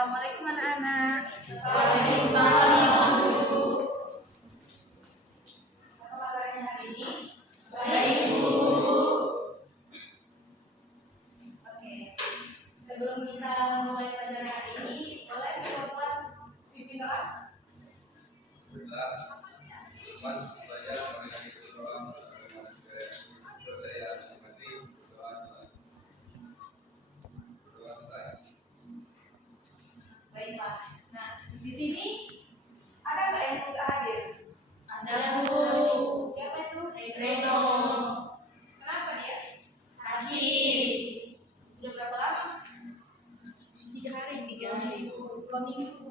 Assalamualaikum anak-anak. Waalaikumsalam Ibu. Apa kabarnya hari ini? Baik Bu. Oke. Sebelum kita mulai pelajaran hari ini, boleh kita buat pimpin doa? Baiklah. Nah, di sini ada nggak yang sudah hadir? Ada Bu. Siapa itu? Reno. Kenapa dia? Sakit. Udah berapa lama? 3 hari. 2 minggu.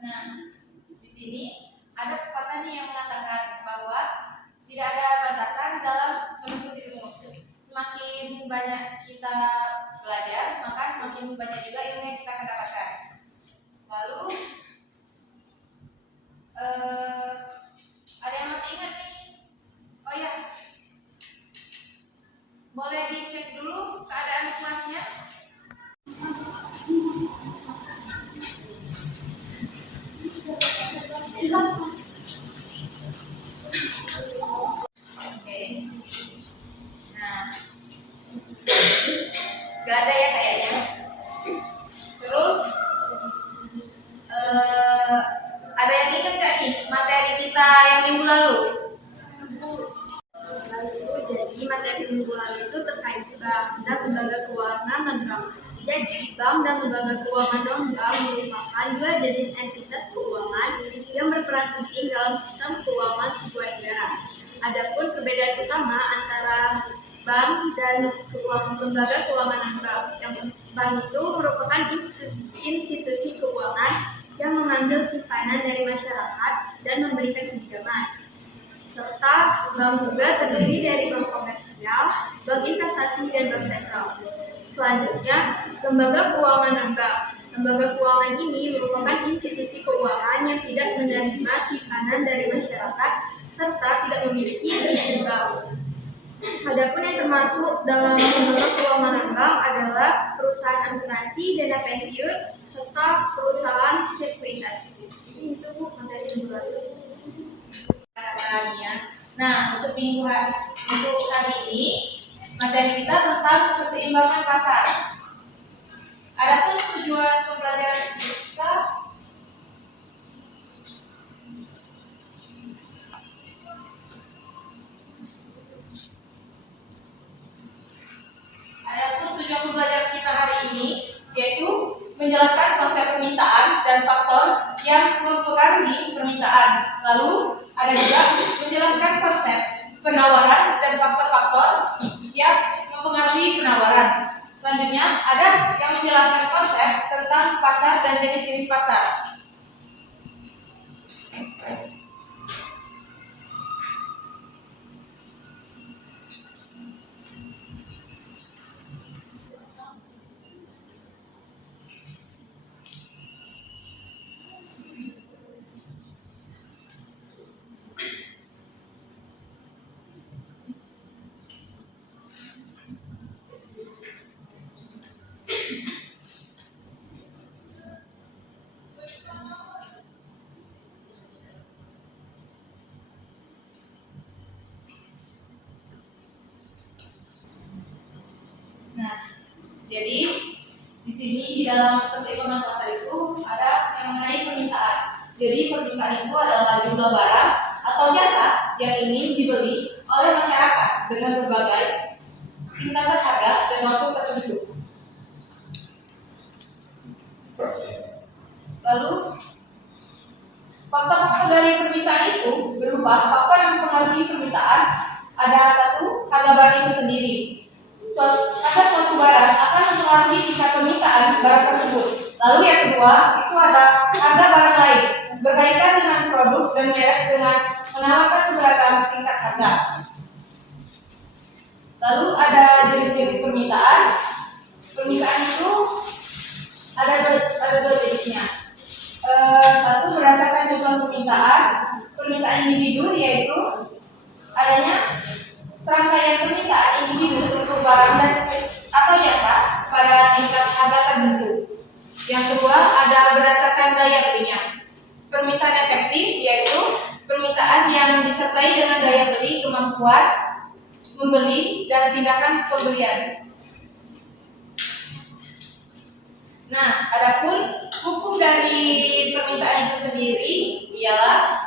Nah, di sini ada pepatah nih yang mengatakan bahwa tidak ada batasan dalam menuntut ilmu. Semakin banyak kita belajar, maka semakin banyak juga ilmu yang kita akan dapatkan. Lalu, ada yang masih ingat nih? Oh ya, boleh dicek dulu keadaan kelasnya. Oke. Nah, gak ada ya kayaknya. Terus, ada yang ingat gak nih materi kita yang minggu lalu? Jadi materi minggu lalu itu terkait bank dan lembaga keuangan non-bank. Jadi bank dan lembaga keuangan non-bank merupakan dua jenis entitas keuangan yang berperan penting dalam sistem keuangan sebuah negara. Adapun perbedaan utama antara bank dan lembaga keuangan non-bank, yang bank itu merupakan institusi keuangan yang mengambil simpanan dari masyarakat dan memberikan pinjaman. Serta bank juga terdiri dari bank komersial, bank investasi, dan bank sentral. Selanjutnya, lembaga keuangan non-bank. Lembaga keuangan ini merupakan institusi keuangan yang tidak menerima simpanan dari masyarakat serta tidak memiliki izin bank. Adapun yang termasuk dalam lembaga keuangan non-bank adalah perusahaan asuransi, dana pensiun, serta perusahaan sekuritasi. Itu Bu materi minggu lalu. Nah, untuk hari ini materi kita tentang keseimbangan pasar. Adapun tujuan pembelajaran kita hari ini yaitu menjelaskan konsep permintaan dan faktor yang mempengaruhi permintaan. Lalu ada juga menjelaskan konsep penawaran dan faktor-faktor yang mempengaruhi penawaran. Selanjutnya ada yang menjelaskan konsep tentang pasar dan jenis-jenis pasar. Nah, jadi di sini di dalam keseimbangan pasar itu ada yang mengenai permintaan. Jadi permintaan itu adalah jumlah barang atau jasa yang ingin dibeli oleh masyarakat dengan berbagai tingkatan harga dan waktu tertentu. Lalu faktor-faktor dari permintaan itu berupa faktor yang mempengaruhi permintaan. Ada satu, harga barang itu sendiri. Ada suatu barang akan mempengaruhi tingkat permintaan barang tersebut. Lalu yang kedua, itu ada harga barang lain berkaitan dengan produk dan merek dengan menawarkan beragam tingkat harga. Lalu ada jenis-jenis permintaan. Permintaan itu ada dua jenisnya. Satu berdasarkan jumlah permintaan individu, yaitu adanya serangkaian permintaan individu untuk barang dan atau jasa pada tingkat harga tertentu. Yang kedua, ada berdasarkan daya belinya. Permintaan efektif yaitu permintaan yang disertai dengan daya beli, kemampuan membeli, dan tindakan pembelian. Nah, adapun hukum dari permintaan itu sendiri ialah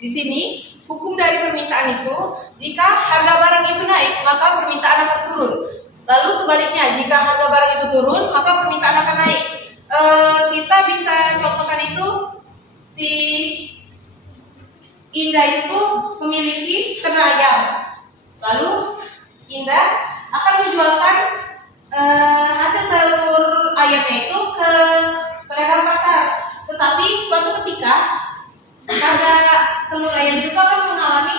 di sini hukum dari permintaan itu, jika harga barang itu naik, maka permintaan akan turun. Lalu sebaliknya, jika harga barang itu turun, maka permintaan akan naik. Kita bisa contohkan itu, si Indah itu memiliki ternak ayam. Lalu Indah akan menjualkan hasil telur ayamnya itu ke pedagang pasar. Tetapi suatu ketika harga telur ayam itu akan mengalami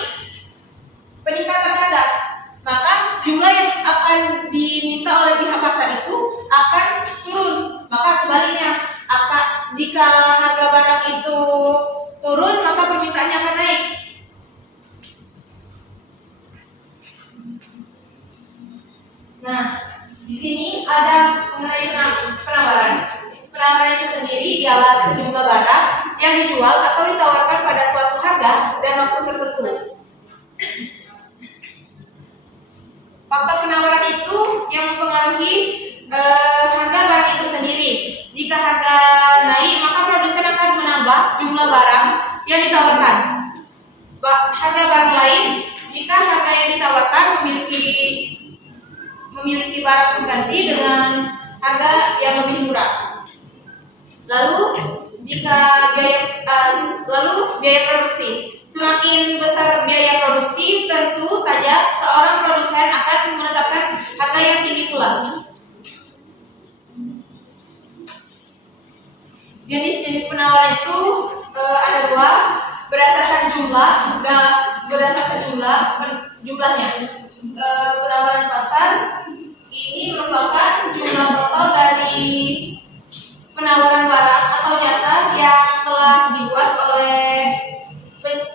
peningkatan harga, maka jumlah yang akan diminta oleh pihak pasar itu akan turun. Maka sebaliknya, jika harga barang itu turun, maka permintaannya akan naik. Nah, di sini ada mengenai penawaran. Penawaran itu sendiri ialah sejumlah barang yang dijual atau ditawarkan pada suatu harga dan waktu tertentu. Faktor penawaran itu yang mempengaruhi harga barang itu sendiri. Jika harga naik, maka produsen akan menambah jumlah barang yang ditawarkan. Harga barang lain, jika harga yang ditawarkan memiliki barang pengganti dengan harga yang lebih murah. Lalu biaya produksi. Semakin besar biaya produksi, tentu saja seorang produsen akan menetapkan harga yang tinggi pula. Jenis-jenis penawaran itu ada dua, berdasarkan jumlahnya. Penawaran pasar ini merupakan jumlah total dari penawaran barang atau jasa yang telah dibuat oleh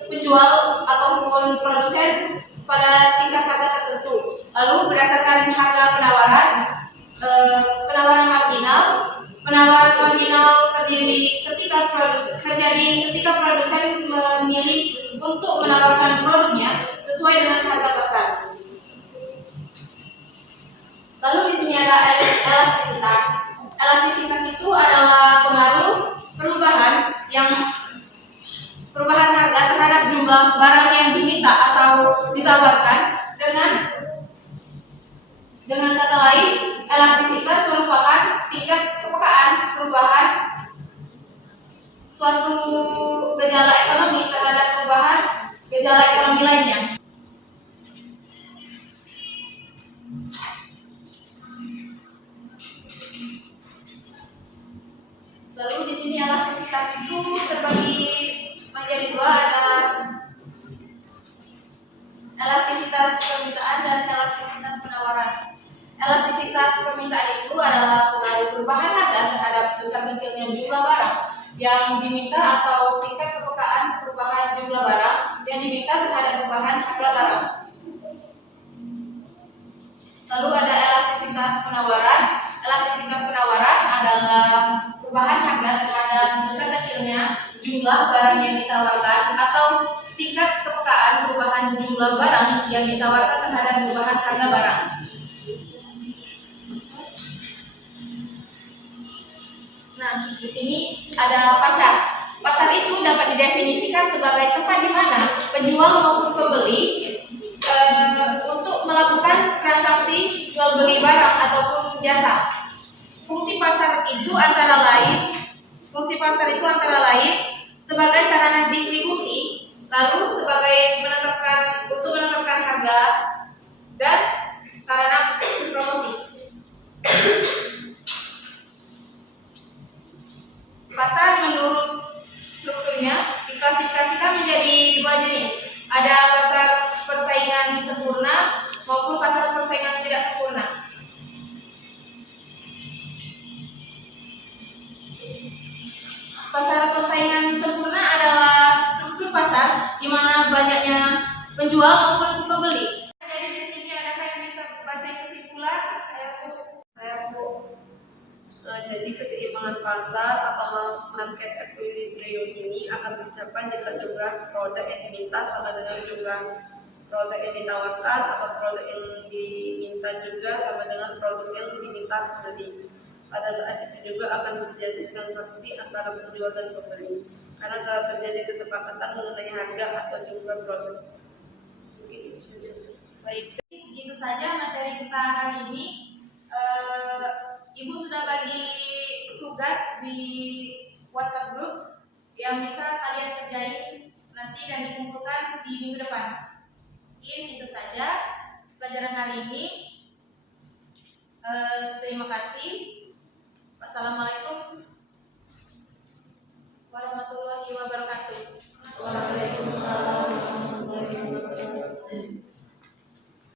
penjual ataupun produsen pada tingkat harga tertentu. Lalu berdasarkan harga penawaran, penawaran marginal. Penawaran marginal terjadi ketika produsen memilih untuk menawarkan produknya sesuai dengan harga pasar. Lalu di sini ada elastisitas. Elastisitas itu adalah pengaruh perubahan harga terhadap jumlah barang yang diminta atau ditawarkan. Dengan kata lain, elastisitas merupakan tingkat kepekaan perubahan suatu gejala ekonomi terhadap perubahan gejala ekonomi lainnya. Lalu di sini elastisitas itu terbagi menjadi dua, ada elastisitas permintaan dan elastisitas penawaran. Elastisitas permintaan itu adalah pengaruh perubahan harga terhadap besar kecilnya harga barang. Lalu ada elastisitas penawaran. Elastisitas penawaran adalah perubahan harga terhadap besar kecilnya jumlah barang yang ditawarkan atau tingkat kepekaan perubahan jumlah barang yang ditawarkan terhadap perubahan harga barang. Nah, di sini ada pasar. Pasar itu dapat didefinisikan sebagai tempat di mana penjual maupun pembeli untuk melakukan transaksi jual beli barang ataupun jasa. Fungsi pasar itu antara lain sebagai sarana distribusi, lalu sebagai untuk menetapkan harga dan sarana promosi. Pasar menurut strukturnya diklasifikasikan menjadi dua jenis. Ada pasar persaingan sempurna maupun pasar persaingan tidak sempurna. Pasar persaingan sempurna adalah struktur pasar di mana banyaknya penjual maupun pembeli. Jadi di sini adakah yang bisa baca kesimpulan? Saya Bu. Jadi keseimbangan pasar atau market equilibrium ini akan tercapai jika jumlah produk yang diminta sama dengan jumlah produk yang ditawarkan atau produk yang diminta juga sama dengan produk yang diminta pembeli. Pada saat itu juga akan terjadi transaksi antara penjual dan pembeli karena telah terjadi kesepakatan mengenai harga atau jumlah produk. Mungkin itu saja. Baik, itu saja materi kita hari ini. Ibu sudah bagi tugas di WhatsApp group yang bisa kalian kerjain nanti dan dikumpulkan di minggu depan. Mungkin itu saja pelajaran hari ini. Terima kasih. Wassalamualaikum warahmatullahi wabarakatuh.